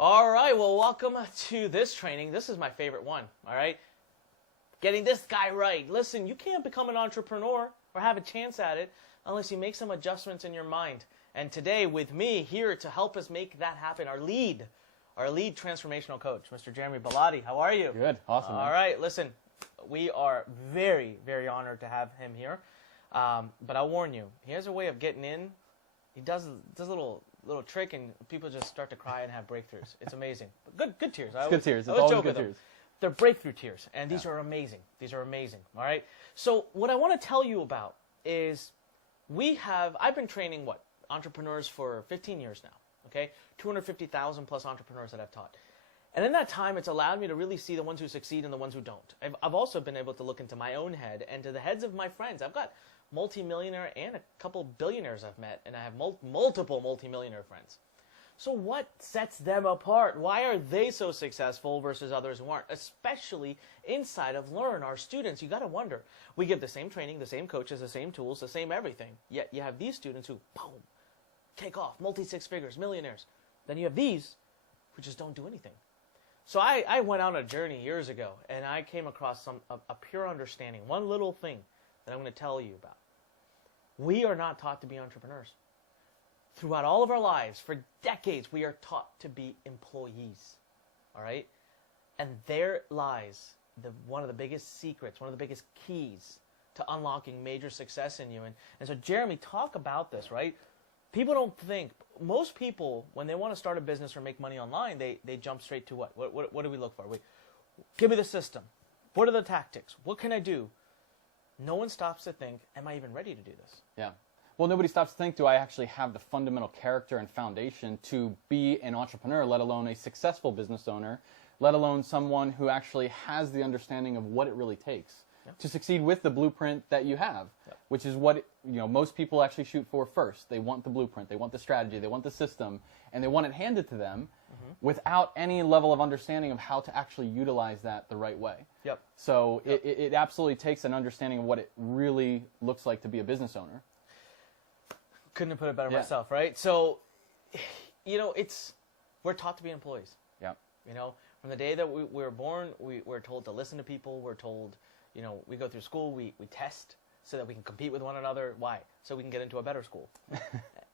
All right, well, welcome to this training. This is my favorite one, all right? Getting this guy right. Listen, you can't become an entrepreneur or have a chance at it unless you make some adjustments in your mind. And today, with me here to help us make that happen, our lead transformational coach, Mr. Jeremy Bellotti. How are you? Good, awesome. All right, listen, we are very, very honored to have him here. But I'll warn you, he has a way of getting in. He does a little trick, and people just start to cry and have breakthroughs. It's amazing. But good tears. Good tears. It's always good tears. They're breakthrough tears, and these are amazing. These are amazing, all right? So what I want to tell you about is I've been training, entrepreneurs for 15 years now, okay? 250,000 plus entrepreneurs that I've taught. And in that time, it's allowed me to really see the ones who succeed and the ones who don't. I've also been able to look into my own head and to the heads of my friends. I've got multimillionaire and a couple billionaires I've met, and I have multiple multimillionaire friends. So what sets them apart? Why are they so successful versus others who aren't? Especially inside of Lurn, our students. You got to wonder. We give the same training, the same coaches, the same tools, the same everything. Yet you have these students who, boom, take off, multi-six figures, millionaires. Then you have these who just don't do anything. So I went on a journey years ago, and I came across a pure understanding, one little thing that I'm going to tell you about. We are not taught to be entrepreneurs. Throughout all of our lives, for decades, we are taught to be employees, all right? And there lies one of the biggest secrets, one of the biggest keys to unlocking major success in you. And so, Jeremy, talk about this, right? People don't think, most people, when they want to start a business or make money online, they jump straight to what? What do we look for? Give me the system. What are the tactics? What can I do? No one stops to think, am I even ready to do this? Yeah. Well, nobody stops to think, do I actually have the fundamental character and foundation to be an entrepreneur, let alone a successful business owner, let alone someone who actually has the understanding of what it really takes to succeed with the blueprint that you have, which is what most people actually shoot for first. They want the blueprint, they want the strategy, they want the system, and they want it handed to them without any level of understanding of how to actually utilize that the right way. Yep. So it absolutely takes an understanding of what it really looks like to be a business owner. Couldn't have put it better myself, right? So, we're taught to be employees. Yeah. From the day that we were born, we're told to listen to people. We're told, we go through school, we test so that we can compete with one another. Why? So we can get into a better school.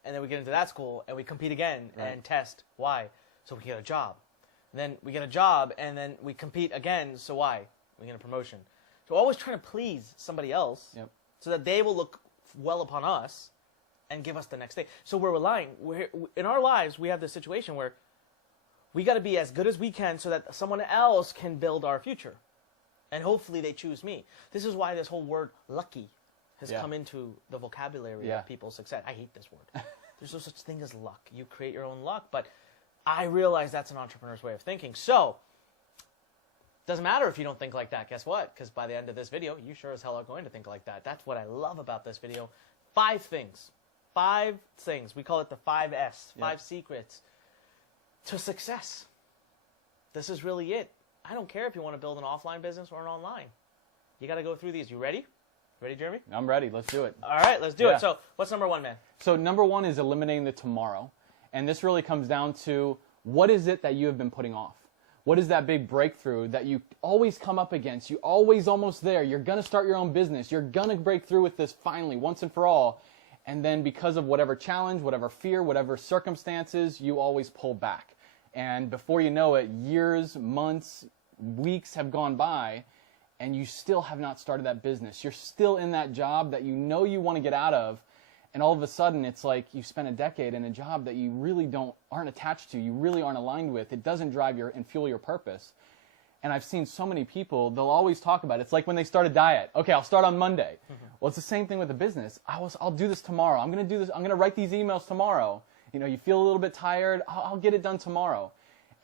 And then we get into that school and we compete again and test. Why? So we can get a job. And then we get a job and then we compete again. So why? We get a promotion. So always trying to please somebody else so that they will look well upon us and give us the next day. So we're relying. In our lives, we have this situation where we got to be as good as we can so that someone else can build our future. And hopefully they choose me. This is why this whole word lucky has come into the vocabulary of people's success. I hate this word. There's no such thing as luck. You create your own luck. But I realize that's an entrepreneur's way of thinking. So, doesn't matter if you don't think like that. Guess what? Because by the end of this video, you sure as hell are going to think like that. That's what I love about this video. 5 things. 5 things. We call it the 5S. 5 secrets to success. This is really it. I don't care if you want to build an offline business or an online. You got to go through these. You ready? Ready, Jeremy? I'm ready. Let's do it. All right, let's do it. So what's number 1, man? So number 1 is eliminating the tomorrow. And this really comes down to what is it that you have been putting off? What is that big breakthrough that you always come up against? You're always almost there. You're going to start your own business. You're going to break through with this finally, once and for all. And then because of whatever challenge, whatever fear, whatever circumstances, you always pull back. And before you know it, years, months, weeks have gone by, and you still have not started that business. You're still in that job that you know you want to get out of, and all of a sudden it's like you spent a decade in a job that you really aren't attached to, you really aren't aligned with. It doesn't drive and fuel your purpose. And I've seen so many people, they'll always talk about it. It's like when they start a diet. Okay, I'll start on Monday. Well, it's the same thing with a business. I'll do this tomorrow. I'm going to do this. I'm going to write these emails tomorrow. You feel a little bit tired. I'll get it done tomorrow.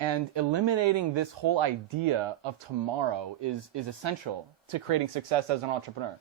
And eliminating this whole idea of tomorrow is essential to creating success as an entrepreneur.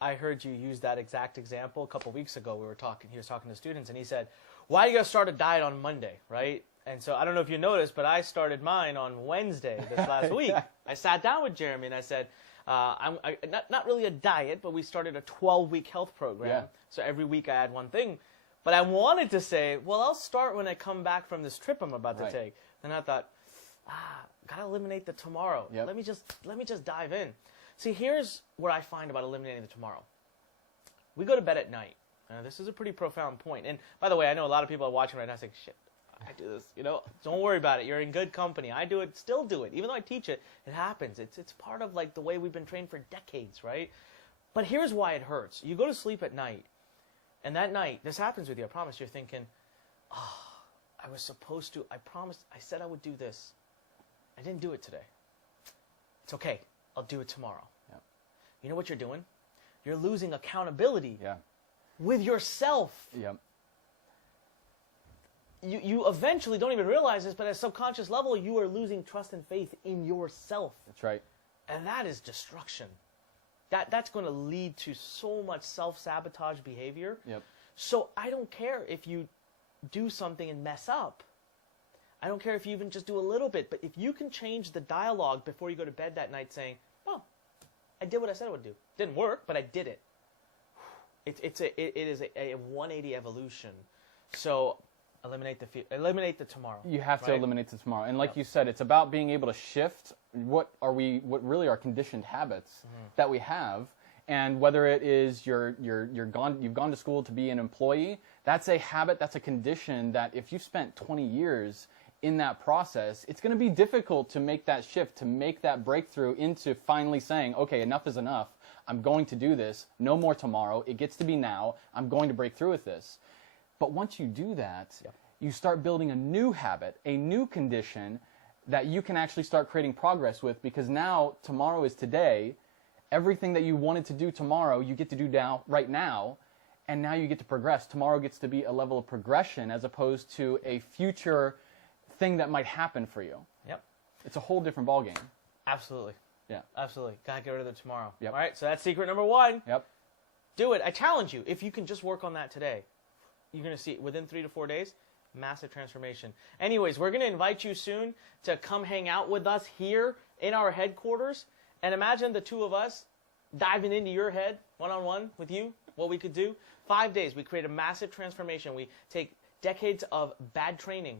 I heard you use that exact example a couple weeks ago. He was talking to students, and he said, why are you going to start a diet on Monday, right? And so I don't know if you noticed, but I started mine on Wednesday this last week. I sat down with Jeremy and I said, not really a diet, but we started a 12-week health program. So every week I add one thing. But I wanted to say, well, I'll start when I come back from this trip I'm about to Right. take. Then I thought, gotta eliminate the tomorrow. Yep. Let me just dive in. See, here's what I find about eliminating the tomorrow. We go to bed at night. This is a pretty profound point. And by the way, I know a lot of people are watching right now saying, shit, I do this, don't worry about it. You're in good company. I do it, still do it. Even though I teach it, it happens. It's part of like the way we've been trained for decades, right? But here's why it hurts. You go to sleep at night, and that night, this happens with you, I promise, you're thinking, I was supposed to, I promised, I said I would do this. I didn't do it today. It's okay. I'll do it tomorrow. Yep. You know what you're doing? You're losing accountability Yeah. with yourself. Yep. You eventually don't even realize this, but at a subconscious level, you are losing trust and faith in yourself. That's right. And that is destruction. That's going to lead to so much self-sabotage behavior. Yep. So I don't care if you do something and mess up. I don't care if you even just do a little bit, but if you can change the dialogue before you go to bed that night saying, oh, I did what I said I would do. Didn't work, but I did it. It is a 180 evolution. So eliminate the tomorrow. You have to right? eliminate the tomorrow. And like you said, it's about being able to shift what really are conditioned habits that we have. And whether it is you've gone to school to be an employee, that's a habit, that's a condition that if you spent 20 years in that process, it's going to be difficult to make that shift, to make that breakthrough into finally saying, okay, enough is enough. I'm going to do this. No more tomorrow. It gets to be now. I'm going to break through with this. But once you do that, you start building a new habit, a new condition that you can actually start creating progress with, because now tomorrow is today. Everything that you wanted to do tomorrow, you get to do right now, and now you get to progress. Tomorrow gets to be a level of progression as opposed to a future thing that might happen for you. Yep. It's a whole different ballgame. Absolutely. Yeah. Absolutely. Gotta get rid of the tomorrow. Yep. All right, so that's secret number 1. Yep. Do it. I challenge you. If you can just work on that today, you're going to see within 3 to 4 days, massive transformation. Anyways, we're going to invite you soon to come hang out with us here in our headquarters. And imagine the two of us diving into your head one-on-one with you, what we could do. 5 days, we create a massive transformation. We take decades of bad training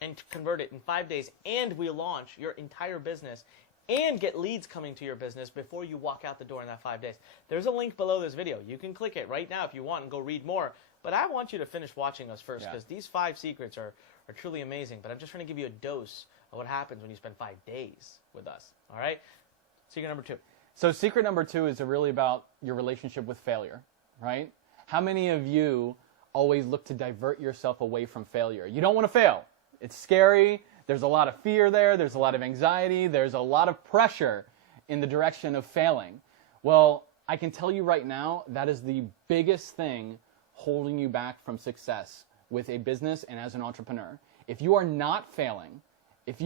and convert it in 5 days. And we launch your entire business and get leads coming to your business before you walk out the door in that 5 days. There's a link below this video. You can click it right now if you want and go read more. But I want you to finish watching us first, because these 5 secrets are truly amazing. But I'm just trying to give you a dose of what happens when you spend 5 days with us. All right? Secret number 2. So secret number 2 is really about your relationship with failure, right? How many of you always look to divert yourself away from failure? You don't want to fail. It's scary. There's a lot of fear there. There's a lot of anxiety. There's a lot of pressure in the direction of failing. Well, I can tell you right now, that is the biggest thing holding you back from success with a business and as an entrepreneur. If you are not failing, if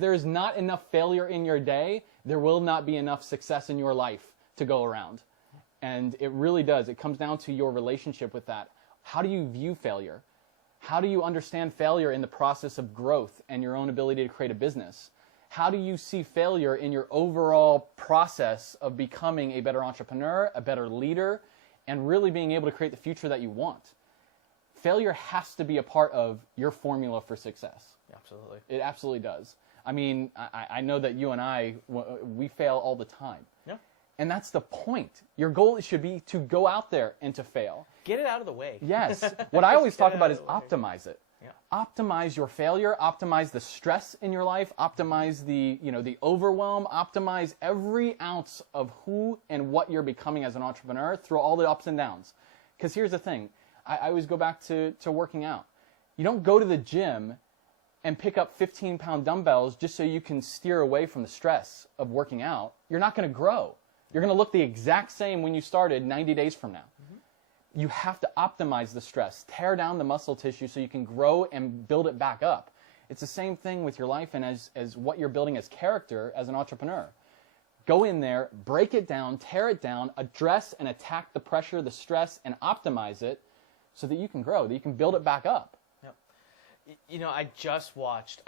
there is not enough failure in your day, there will not be enough success in your life to go around. And it really does. It comes down to your relationship with that. How do you view failure? How do you understand failure in the process of growth and your own ability to create a business? How do you see failure in your overall process of becoming a better entrepreneur, a better leader, and really being able to create the future that you want? Failure has to be a part of your formula for success. Absolutely. It absolutely does. I mean, I know that you and I, we fail all the time. Yeah. And that's the point. Your goal should be to go out there and to fail. Get it out of the way. Yes. What I always talk about is out of the way. optimize it. Yeah. Optimize your failure, optimize the stress in your life, optimize the overwhelm, optimize every ounce of who and what you're becoming as an entrepreneur through all the ups and downs. Because here's the thing. I always go back to working out. You don't go to the gym and pick up 15-pound dumbbells just so you can steer away from the stress of working out. You're not going to grow. You're going to look the exact same when you started 90 days from now. Mm-hmm. You have to optimize the stress, tear down the muscle tissue so you can grow and build it back up. It's the same thing with your life and as what you're building as character as an entrepreneur. Go in there, break it down, tear it down, address and attack the pressure, the stress, and optimize it so that you can grow, that you can build it back up. You know, I just watched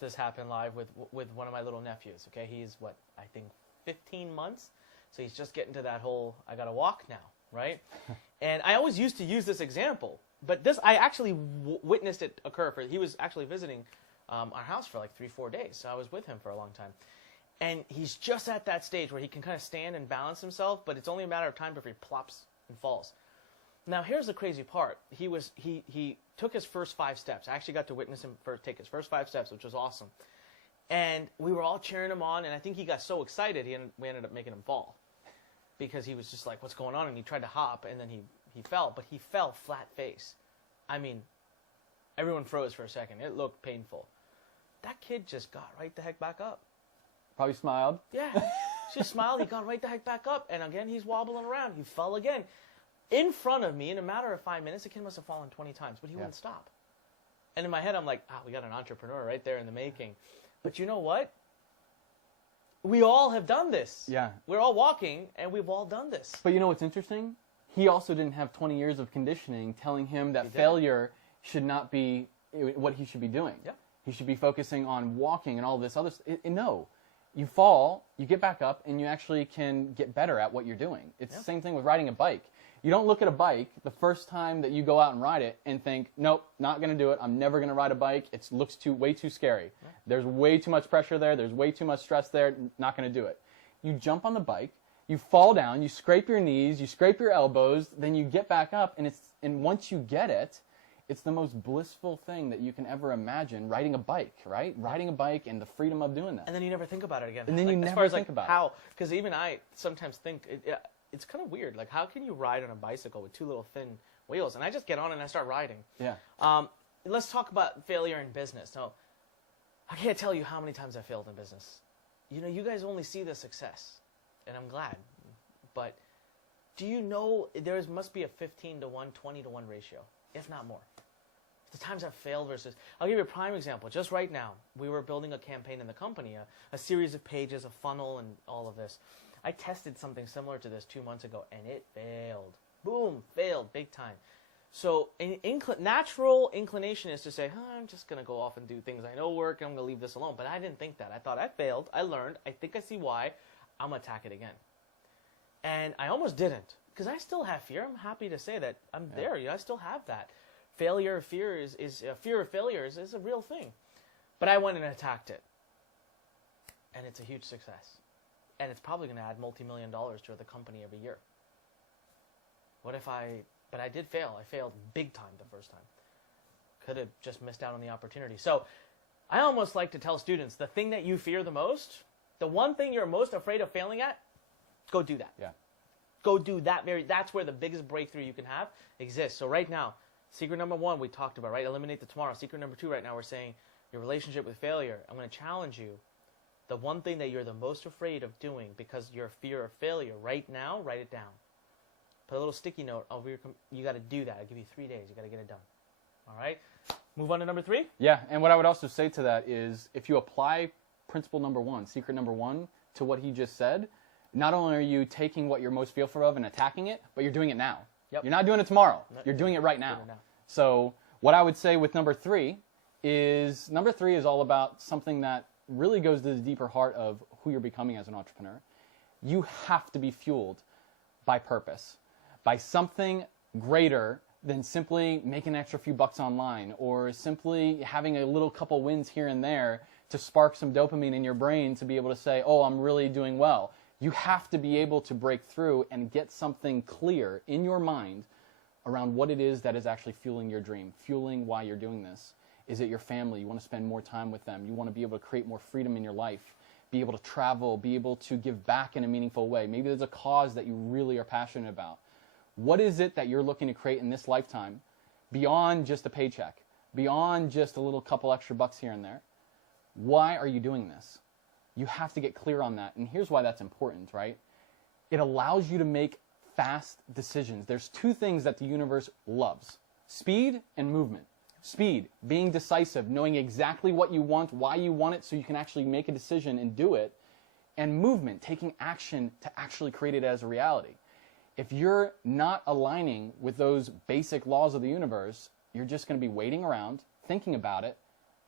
this happen live with one of my little nephews. Okay, he's I think 15 months, so he's just getting to that whole I gotta walk now. right? And I always used to use this example, but I actually witnessed it occur. He was actually visiting our house for like 3-4 days, so I was with him for a long time. And he's just at that stage where he can kind of stand and balance himself, but it's only a matter of time before he plops and falls. Now, here's the crazy part. He took his first 5 steps. I actually got to witness him take his first 5 steps, which was awesome. And we were all cheering him on, and I think he got so excited, we ended up making him fall. Because he was just like, what's going on? And he tried to hop, and then he fell. But he fell flat face. I mean, everyone froze for a second. It looked painful. That kid just got right the heck back up. Probably smiled. Yeah. Just smiled. He got right the heck back up. And again, he's wobbling around. He fell again. In front of me, in a matter of 5 minutes, the kid must have fallen 20 times, but he wouldn't stop. And in my head, I'm like, we got an entrepreneur right there in the making. But you know what? We all have done this. Yeah. We're all walking, and we've all done this. But you know what's interesting? He also didn't have 20 years of conditioning telling him that failure should not be what he should be doing. Yeah. He should be focusing on walking and all this other stuff. No. You fall, you get back up, and you actually can get better at what you're doing. It's the same thing with riding a bike. You don't look at a bike the first time that you go out and ride it and think, nope, not going to do it. I'm never going to ride a bike. It looks way too scary. Yeah. There's way too much pressure there. There's way too much stress there. Not going to do it. You jump on the bike. You fall down. You scrape your knees. You scrape your elbows. Then you get back up. And once you get it, it's the most blissful thing that you can ever imagine, riding a bike, right? Riding a bike and the freedom of doing that. And then you never think about it again. And then you never think about it. How? Because even I sometimes think it's kind of weird. Like, how can you ride on a bicycle with 2 little thin wheels? And I just get on and I start riding. Yeah. Let's talk about failure in business. Now, I can't tell you how many times I failed in business. You know, you guys only see the success, and I'm glad. But do you know there must be a 15 to 1, 20 to 1 ratio, if not more? The times I've failed versus... I'll give you a prime example. Just right now, we were building a campaign in the company, a series of pages, a funnel, and all of this. I tested something similar to this 2 months ago, and it failed. Boom, failed, big time. So natural inclination is to say, I'm just going to go off and do things I know work, and I'm going to leave this alone. But I didn't think that. I thought, I failed, I learned, I think I see why, I'm going to attack it again. And I almost didn't, because I still have fear. I'm happy to say that I'm there. You know, I still have that. Fear of failure is a real thing. But I went and attacked it. And it's a huge success. And it's probably going to add multi-million dollars to the company every year. But I did fail. I failed big time the first time. Could have just missed out on the opportunity. So I almost like to tell students, the thing that you fear the most, the one thing you're most afraid of failing at, go do that. Yeah. Go do that. That's where the biggest breakthrough you can have exists. So right now, secret number 1 we talked about, right? Eliminate the tomorrow. Secret number 2 right now we're saying your relationship with failure. I'm going to challenge you. The one thing that you're the most afraid of doing because your fear of failure right now, write it down. Put a little sticky note over you got to do that. I'll give you 3 days. You got to get it done. All right? Move on to number 3. Yeah, and what I would also say to that is if you apply principle number 1, secret number 1, to what he just said, not only are you taking what you're most fearful of and attacking it, but you're doing it now. Yep. You're not doing it tomorrow. You're doing it right now. So what I would say with number 3 is all about something that really goes to the deeper heart of who you're becoming as an entrepreneur. You have to be fueled by purpose, by something greater than simply making an extra few bucks online or simply having a little couple wins here and there to spark some dopamine in your brain to be able to say, oh, I'm really doing well. You have to be able to break through and get something clear in your mind around what it is that is actually fueling your dream, fueling why you're doing this. Is it your family? You want to spend more time with them. You want to be able to create more freedom in your life, be able to travel, be able to give back in a meaningful way. Maybe there's a cause that you really are passionate about. What is it that you're looking to create in this lifetime beyond just a paycheck, beyond just a little couple extra bucks here and there? Why are you doing this? You have to get clear on that. And here's why that's important, right? It allows you to make fast decisions. There's 2 things that the universe loves: speed and movement. Speed, being decisive, knowing exactly what you want, why you want it, so you can actually make a decision and do it. And movement, taking action to actually create it as a reality. If you're not aligning with those basic laws of the universe, you're just going to be waiting around, thinking about it,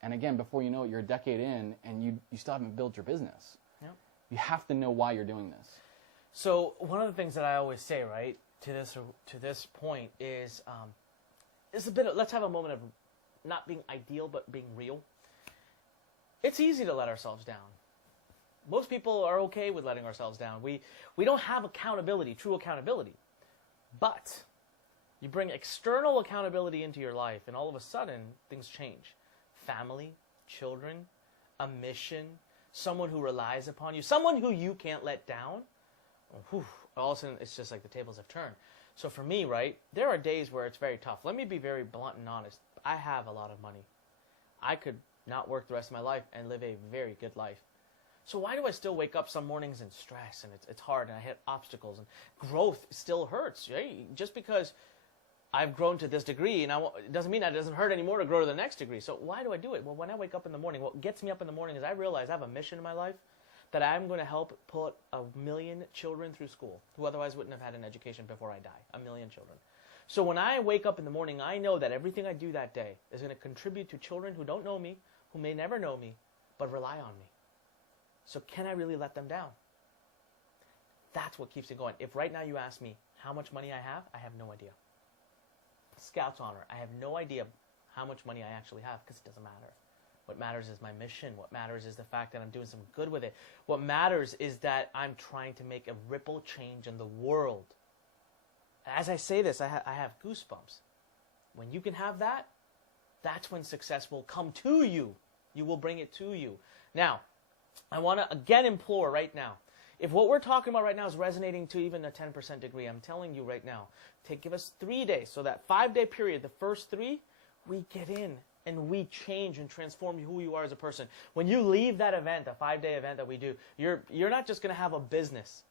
and again, before you know it, you're a decade in, and you still haven't built your business. Yep. You have to know why you're doing this. So one of the things that I always say, right, to this point is it's a bit of, let's have a moment of not being ideal but being real. It's easy to let ourselves down. Most people are okay with letting ourselves down. We don't have accountability, true accountability. But you bring external accountability into your life, and all of a sudden, things change. Family, children, a mission, someone who relies upon you, someone who you can't let down. Whew, all of a sudden, it's just like the tables have turned. So for me, right, there are days where it's very tough. Let me be very blunt and honest. I have a lot of money. I could not work the rest of my life and live a very good life. So why do I still wake up some mornings in stress, and it's hard, and I hit obstacles, and growth still hurts, right? Just because I've grown to this degree, and it doesn't mean that it doesn't hurt anymore to grow to the next degree. So why do I do it? Well, when I wake up in the morning, what gets me up in the morning is I realize I have a mission in my life that I'm going to help put 1 million children through school who otherwise wouldn't have had an education before I die. 1 million children. So when I wake up in the morning, I know that everything I do that day is going to contribute to children who don't know me, who may never know me, but rely on me. So can I really let them down? That's what keeps it going. If right now you ask me how much money I have no idea. Scout's honor, I have no idea how much money I actually have because it doesn't matter. What matters is my mission. What matters is the fact that I'm doing some good with it. What matters is that I'm trying to make a ripple change in the world. As I say this, I have goosebumps. When you can have that, that's when success will come to you. You will bring it to you. Now, I want to again implore right now, if what we're talking about right now is resonating to even a 10% degree, I'm telling you right now, give us 3 days. So that 5-day period, the first 3, we get in and we change and transform who you are as a person. When you leave that event, a 5-day event that we do, you're not just going to have a business.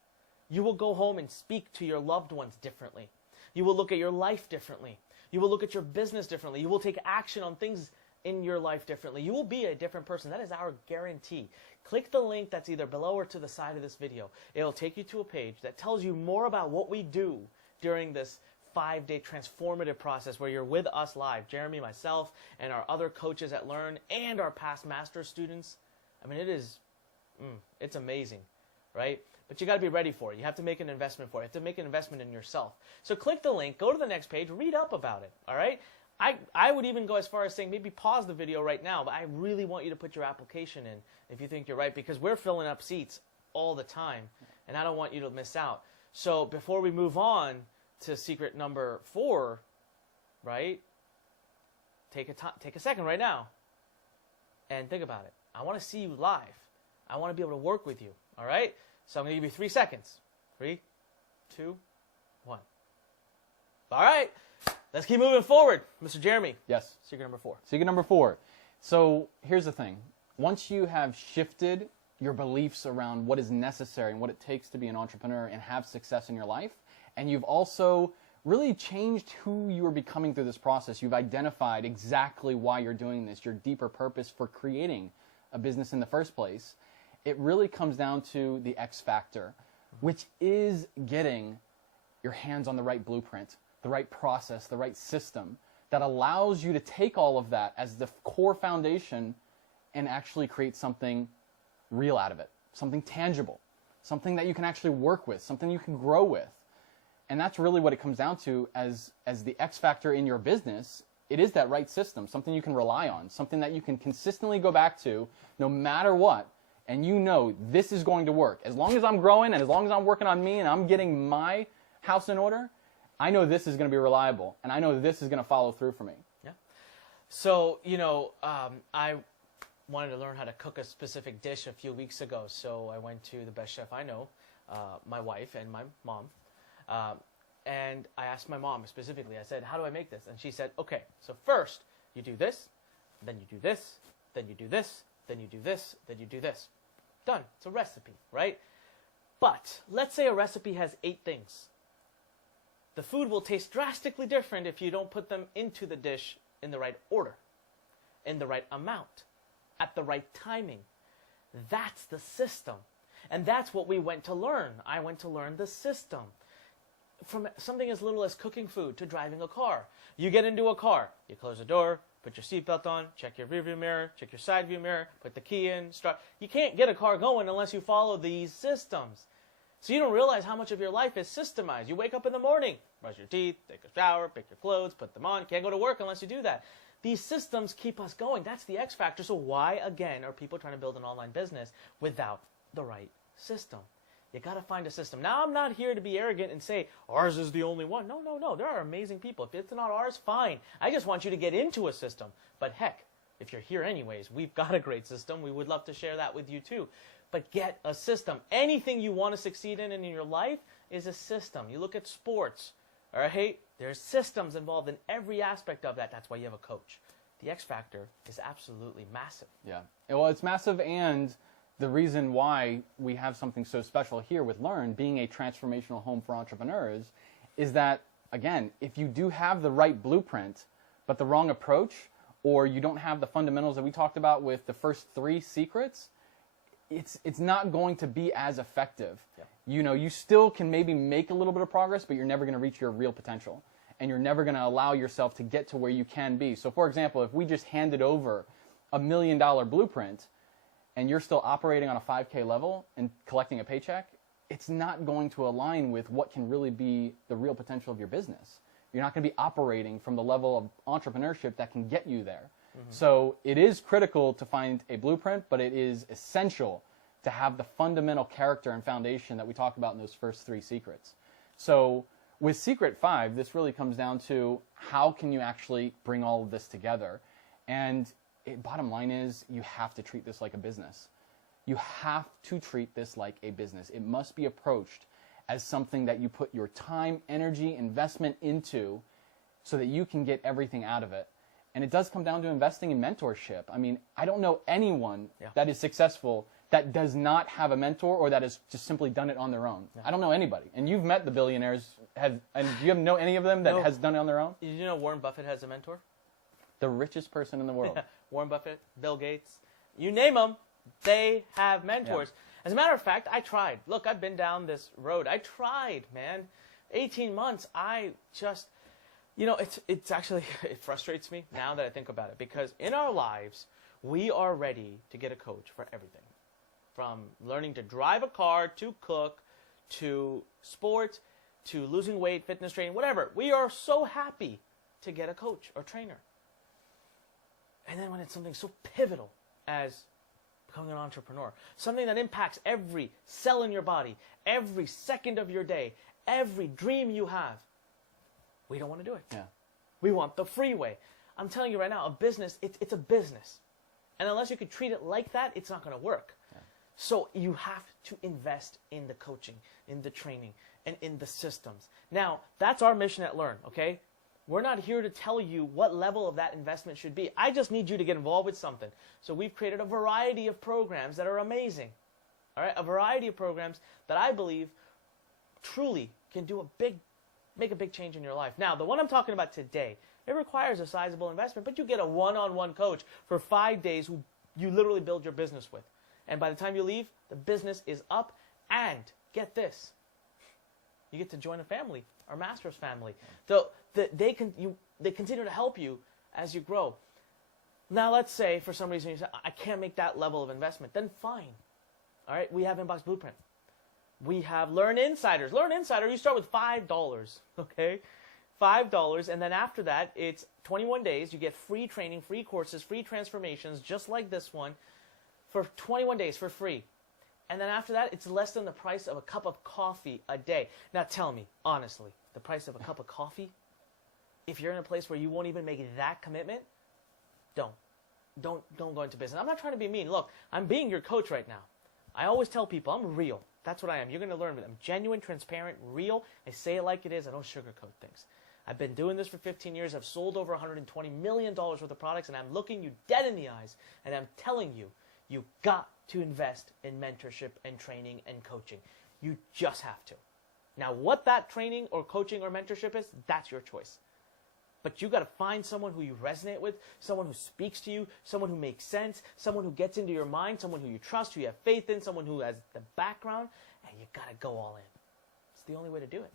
You will go home and speak to your loved ones differently. You will look at your life differently. You will look at your business differently. You will take action on things in your life differently. You will be a different person. That is our guarantee. Click the link that's either below or to the side of this video. It'll take you to a page that tells you more about what we do during this 5-day transformative process where you're with us live, Jeremy, myself, and our other coaches at Lurn, and our past master students. I mean, it's amazing, right? But you got to be ready for it. You have to make an investment for it. You have to make an investment in yourself. So click the link, go to the next page, read up about it, all right? I would even go as far as saying maybe pause the video right now, but I really want you to put your application in if you think you're right, because we're filling up seats all the time, and I don't want you to miss out. So before we move on to secret number 4, right, take a second right now and think about it. I want to see you live. I want to be able to work with you, all right? So I'm going to give you 3 seconds. 3, 2, 1. All right. Let's keep moving forward. Mr. Jeremy. Yes. Secret number 4. Secret number 4. So here's the thing. Once you have shifted your beliefs around what is necessary and what it takes to be an entrepreneur and have success in your life, and you've also really changed who you are becoming through this process, you've identified exactly why you're doing this, your deeper purpose for creating a business in the first place, it really comes down to the X factor, which is getting your hands on the right blueprint, the right process, the right system that allows you to take all of that as the core foundation and actually create something real out of it, something tangible, something that you can actually work with, something you can grow with. And that's really what it comes down to as the X factor in your business. It is that right system, something you can rely on, something that you can consistently go back to no matter what, and you know this is going to work. As long as I'm growing and as long as I'm working on me and I'm getting my house in order, I know this is going to be reliable, and I know this is going to follow through for me. Yeah. So, I wanted to learn how to cook a specific dish a few weeks ago, so I went to the best chef I know, my wife and my mom, and I asked my mom specifically, I said, how do I make this? And she said, okay, so first you do this, then you do this, then you do this, then you do this, then you do this. Done. It's a recipe, right? But let's say a recipe has 8 things. The food will taste drastically different if you don't put them into the dish in the right order, in the right amount, at the right timing. That's the system. And that's what we went to learn. I went to learn the system. From something as little as cooking food to driving a car. You get into a car, you close the door, put your seatbelt on, check your rearview mirror, check your side view mirror, put the key in, start. You can't get a car going unless you follow these systems. So you don't realize how much of your life is systemized. You wake up in the morning, brush your teeth, take a shower, pick your clothes, put them on. Can't go to work unless you do that. These systems keep us going. That's the X factor. So why, again, are people trying to build an online business without the right system? You got to find a system. Now, I'm not here to be arrogant and say ours is the only one. No, no, no. There are amazing people. If it's not ours, fine. I just want you to get into a system. But heck, if you're here anyways, we've got a great system. We would love to share that with you too. But get a system. Anything you want to succeed in your life is a system. You look at sports, all right? There's systems involved in every aspect of that. That's why you have a coach. The X factor is absolutely massive. Yeah. Well, it's massive, and the reason why we have something so special here with Lurn, being a transformational home for entrepreneurs, is that, again, if you do have the right blueprint, but the wrong approach, or you don't have the fundamentals that we talked about with the first 3 secrets, it's not going to be as effective. Yeah. You know, you still can maybe make a little bit of progress, but you're never going to reach your real potential. And you're never going to allow yourself to get to where you can be. So, for example, if we just handed over $1 million blueprint and you're still operating on a 5K level and collecting a paycheck, it's not going to align with what can really be the real potential of your business. You're not going to be operating from the level of entrepreneurship that can get you there. So it is critical to find a blueprint, but it is essential to have the fundamental character and foundation that we talk about in those first 3 secrets. So with Secret 5, this really comes down to how can you actually bring all of this together. And bottom line is you have to treat this like a business. You have to treat this like a business. It must be approached as something that you put your time, energy, investment into so that you can get everything out of it. And it does come down to investing in mentorship. I mean, I don't know anyone that is successful that does not have a mentor or that has just simply done it on their own. I don't know anybody. And you've met the billionaires. And do you know any of them that has done it on their own? Did you know Warren Buffett has a mentor? The richest person in the world. Yeah. Warren Buffett, Bill Gates, you name them, they have mentors. Yeah. As a matter of fact, I tried. Look, I've been down this road. I tried, man. 18 months, I just... You know, it's actually, it frustrates me now that I think about it, because in our lives, we are ready to get a coach for everything. From learning to drive a car, to cook, to sports, to losing weight, fitness training, whatever. We are so happy to get a coach or trainer. And then when it's something so pivotal as becoming an entrepreneur, something that impacts every cell in your body, every second of your day, every dream you have, we don't want to do it. Yeah. We want the free way. I'm telling you right now, a business, it's a business. And unless you could treat it like that, it's not going to work. Yeah. So you have to invest in the coaching, in the training, and in the systems. Now, that's our mission at Lurn, okay? We're not here to tell you what level of that investment should be. I just need you to get involved with something. So we've created a variety of programs that are amazing. All right? A variety of programs that I believe truly can do make a big change in your life. Now, the one I'm talking about today, it requires a sizable investment, but you get a one-on-one coach for 5 days who you literally build your business with. And by the time you leave, the business is up, and get this, you get to join a family, our master's family. They continue to help you as you grow. Now, let's say for some reason you say, I can't make that level of investment. Then fine. All right, we have Inbox Blueprint. We have Learn Insiders. Learn Insider, you start with $5, okay? $5, and then after that, it's 21 days. You get free training, free courses, free transformations, just like this one, for 21 days for free. And then after that, it's less than the price of a cup of coffee a day. Now tell me, honestly, the price of a cup of coffee, if you're in a place where you won't even make that commitment, don't go into business. I'm not trying to be mean. Look, I'm being your coach right now. I always tell people I'm real. That's what I am. You're going to learn with them. Genuine, transparent, real. I say it like it is. I don't sugarcoat things. I've been doing this for 15 years. I've sold over $120 million worth of products, and I'm looking you dead in the eyes, and I'm telling you, you got to invest in mentorship and training and coaching. You just have to. Now, what that training or coaching or mentorship is, that's your choice. But you got to find someone who you resonate with, someone who speaks to you, someone who makes sense, someone who gets into your mind, someone who you trust, who you have faith in, someone who has the background, and you got to go all in. It's the only way to do it.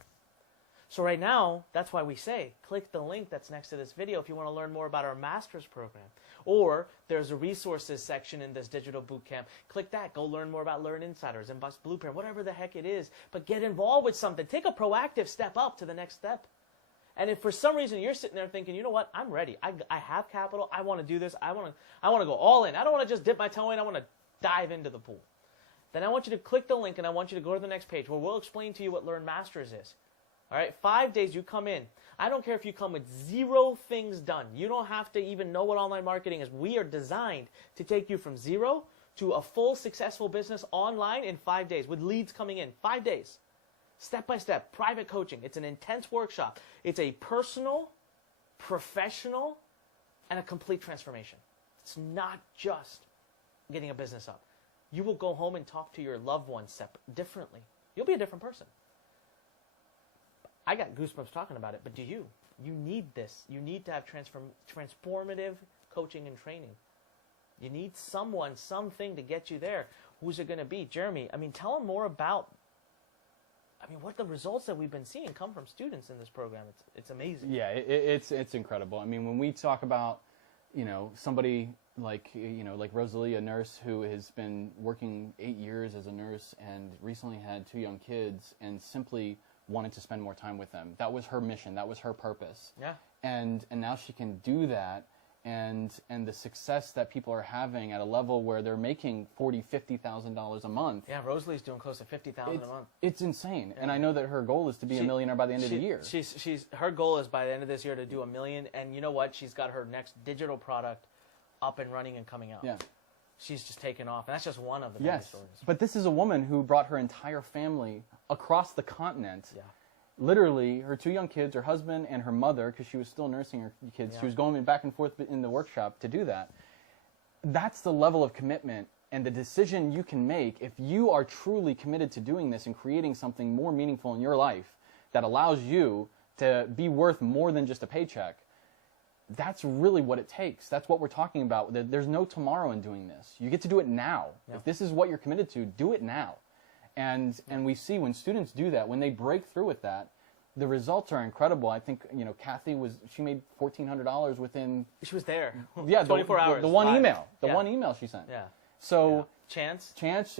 So right now, that's why we say, click the link that's next to this video if you want to learn more about our master's program. Or there's a resources section in this digital bootcamp. Click that. Go learn more about Learn Insiders, Inbox Blueprint, whatever the heck it is. But get involved with something. Take a proactive step up to the next step. And if for some reason you're sitting there thinking, you know what, I'm ready. I have capital. I want to do this. I want to go all in. I don't want to just dip my toe in. I want to dive into the pool. Then I want you to click the link and I want you to go to the next page where we'll explain to you what Learn Masters is. All right, 5 days you come in. I don't care if you come with 0 things done. You don't have to even know what online marketing is. We are designed to take you from 0 to a full successful business online in 5 days with leads coming in. 5 days. Step by step, private coaching. It's an intense workshop. It's a personal, professional, and a complete transformation. It's not just getting a business up. You will go home and talk to your loved ones differently. You'll be a different person. I got goosebumps talking about it, but do you? You need this. You need to have transformative coaching and training. You need someone, something to get you there. Who's it going to be? Jeremy, tell them more about what the results that we've been seeing come from students in this program. It's amazing. Yeah, it's incredible. When we talk about, somebody like Rosalie, a nurse who has been working 8 years as a nurse and recently had 2 young kids and simply wanted to spend more time with them. That was her mission. That was her purpose. Yeah. And now she can do that. And the success that people are having at a level where they're making $40,000, $50,000 a month. Yeah, Rosalie's doing close to $50,000 a month. It's insane. Yeah. And I know that her goal is to be a millionaire by the end of the year. Her goal is by the end of this year to do $1 million. And you know what? She's got her next digital product up and running and coming out. Yeah. She's just taken off. And that's just one of the many stories. But this is a woman who brought her entire family across the continent. Yeah. Literally, her 2 young kids, her husband and her mother, because she was still nursing her kids. Yeah. She was going back and forth in the workshop to do that. That's the level of commitment and the decision you can make if you are truly committed to doing this and creating something more meaningful in your life that allows you to be worth more than just a paycheck. That's really what it takes. That's what we're talking about. There's no tomorrow in doing this. You get to do it now. Yeah. If this is what you're committed to, do it now. And we see when students do that, when they break through with that, the results are incredible. I think, Kathy she made $1,400 within... She was there. Yeah, 24 hours. The one email. One email she sent. Yeah. So... Chance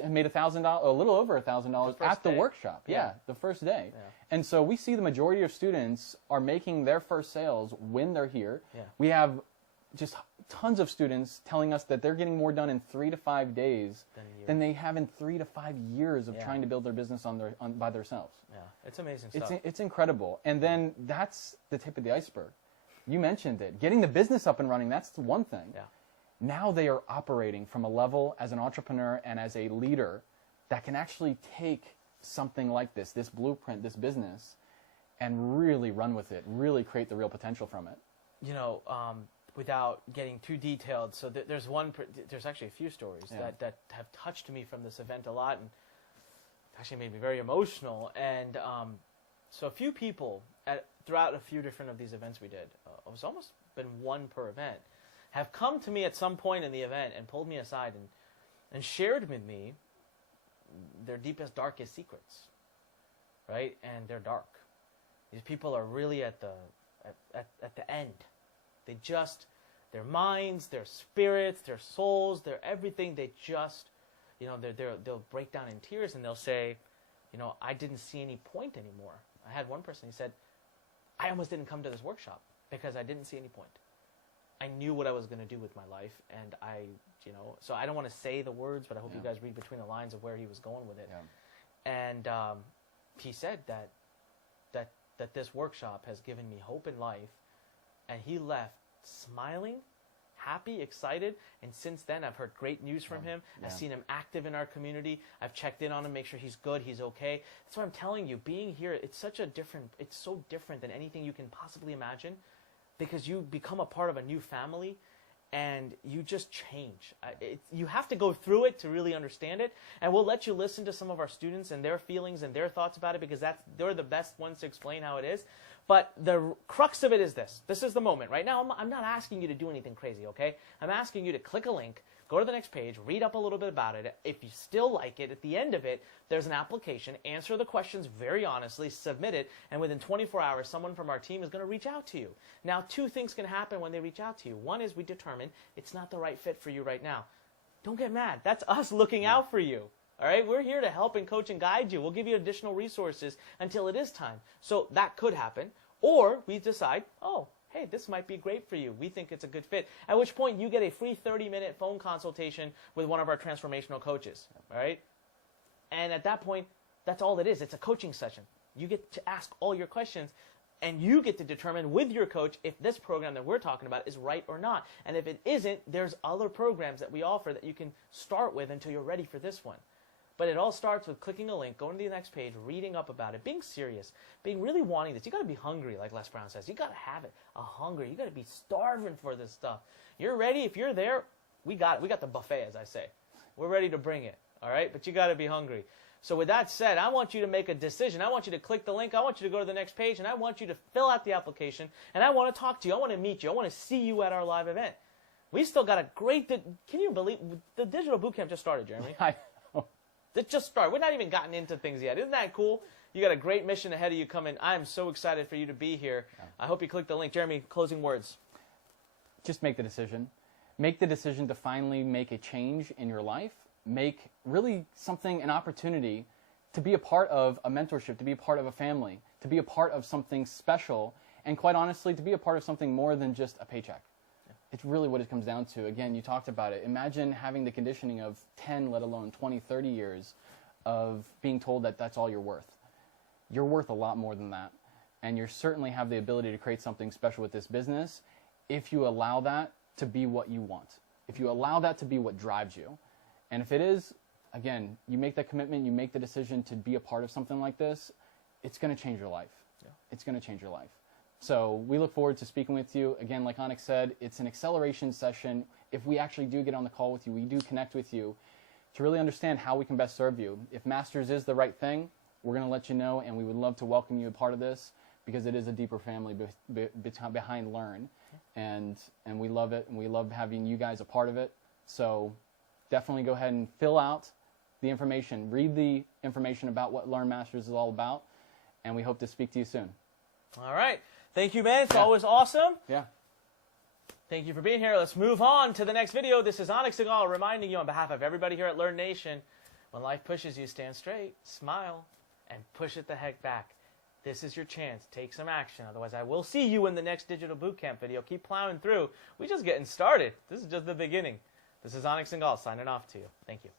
made $1,000, a little over $1,000 at the workshop. Yeah, the first day. Yeah. And so we see the majority of students are making their first sales when they're here. Yeah. We have just tons of students telling us that they're getting more done in 3 to 5 days than they have in 3 to 5 years of trying to build their business by themselves. Yeah, it's amazing stuff. It's incredible. And then that's the tip of the iceberg. You mentioned it. Getting the business up and running, that's the one thing. Yeah. Now they are operating from a level as an entrepreneur and as a leader that can actually take something like this blueprint, this business, and really run with it, really create the real potential from it. Without getting too detailed, so there's actually a few stories that have touched me from this event a lot and actually made me very emotional. And so a few people throughout a few different of these events we did, it was almost been one per event, have come to me at some point in the event and pulled me aside and shared with me their deepest, darkest secrets, right? And they're dark. These people are really at the end. They just, their minds, their spirits, their souls, their everything, they just, they'll break down in tears and they'll say, I didn't see any point anymore. I had one person, he said, I almost didn't come to this workshop because I didn't see any point. I knew what I was going to do with my life, and so I don't want to say the words, but I hope you guys read between the lines of where he was going with it. Yeah. And he said that this workshop has given me hope in life, and he left smiling, happy, excited, and since then I've heard great news from him. I've seen him active in our community. I've checked in on him, make sure he's good, he's okay. That's what I'm telling you. Being here, it's so different than anything you can possibly imagine, because you become a part of a new family and you just change. You have to go through it to really understand it, and we'll let you listen to some of our students and their feelings and their thoughts about it, because they're the best ones to explain how it is. But the crux of it is this. This is the moment. Right now, I'm not asking you to do anything crazy, okay? I'm asking you to click a link, Go to the next page, read up a little bit about it. If you still like it, at the end of it, there's an application. Answer the questions very honestly, submit it, and within 24 hours, someone from our team is going to reach out to you. Now, two things can happen when they reach out to you. One is we determine it's not the right fit for you right now. Don't get mad. That's us looking out for you. All right, we're here to help and coach and guide you. We'll give you additional resources until it is time. So that could happen. Or we decide, oh, hey, this might be great for you. We think it's a good fit. At which point you get a free 30-minute phone consultation with one of our transformational coaches. All right? And at that point, that's all it is. It's a coaching session. You get to ask all your questions, and you get to determine with your coach if this program that we're talking about is right or not. And if it isn't, there's other programs that we offer that you can start with until you're ready for this one. But it all starts with clicking a link, going to the next page, reading up about it, being serious, being really wanting this. You got to be hungry, like Les Brown says. You got to have it, a hunger. You got to be starving for this stuff. You're ready. If you're there, we got it. We got the buffet, as I say. We're ready to bring it, all right? But you got to be hungry. So with that said, I want you to make a decision. I want you to click the link. I want you to go to the next page, and I want you to fill out the application, and I want to talk to you. I want to meet you. I want to see you at our live event. We still got a great, can you believe, the digital bootcamp just started, Jeremy. It just started. We're not even gotten into things yet. Isn't that cool? You got a great mission ahead of you coming. I'm so excited for you to be here. Yeah. I hope you click the link. Jeremy, closing words. Just make the decision. Make the decision to finally make a change in your life. Make really something, an opportunity to be a part of a mentorship, to be a part of a family, to be a part of something special, and quite honestly, to be a part of something more than just a paycheck. It's really what it comes down to. Again, you talked about it. Imagine having the conditioning of 10, let alone 20, 30 years of being told that that's all you're worth. You're worth a lot more than that. And you certainly have the ability to create something special with this business if you allow that to be what you want. If you allow that to be what drives you. And if it is, again, you make that commitment, you make the decision to be a part of something like this, it's going to change your life. Yeah. It's going to change your life. So we look forward to speaking with you. Again, like Onyx said, it's an acceleration session. If we actually do get on the call with you, we do connect with you to really understand how we can best serve you. If Masters is the right thing, we're going to let you know, and we would love to welcome you a part of this because it is a deeper family behind Lurn. And we love it, and we love having you guys a part of it. So definitely go ahead and fill out the information. Read the information about what Lurn Masters is all about, and we hope to speak to you soon. All right. Thank you, man. It's always awesome. Yeah. Thank you for being here. Let's move on to the next video. This is Onyx Segal reminding you on behalf of everybody here at Lurn Nation, when life pushes you, stand straight, smile, and push it the heck back. This is your chance. Take some action. Otherwise, I will see you in the next digital bootcamp video. Keep plowing through. We're just getting started. This is just the beginning. This is Onyx Segal signing off to you. Thank you.